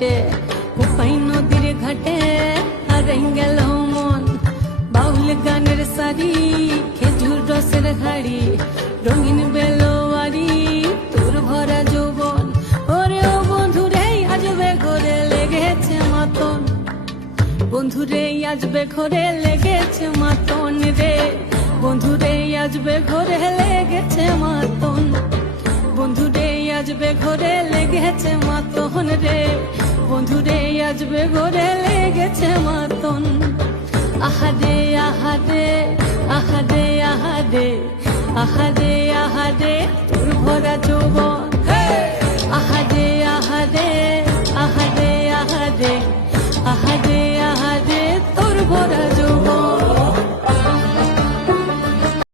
কাটে, কোপাই নদীর ঘাটে হারাই গেল মন। বাউল গানের সারি, খেজুর রসের হাড়ি, রঙিন বেলোয়ারি, তোর ভরা যৌবন। ওরে ও বন্ধুরে আজবে ঘরে লেগেছে মাতন, বন্ধুরে আজবে ঘরে লেগেছে মাতন রে, বন্ধুরে আজবে ঘরে লেগেছে মাতন, বন্ধুরে আজবে ঘরে লেগেছে মাতন রে, বন্ধুরে আজবে ঘরে লেগেছে মাতন। আহারে আহারে আহারে আহারে আহারে আহারে তোর ভরা যৌবন।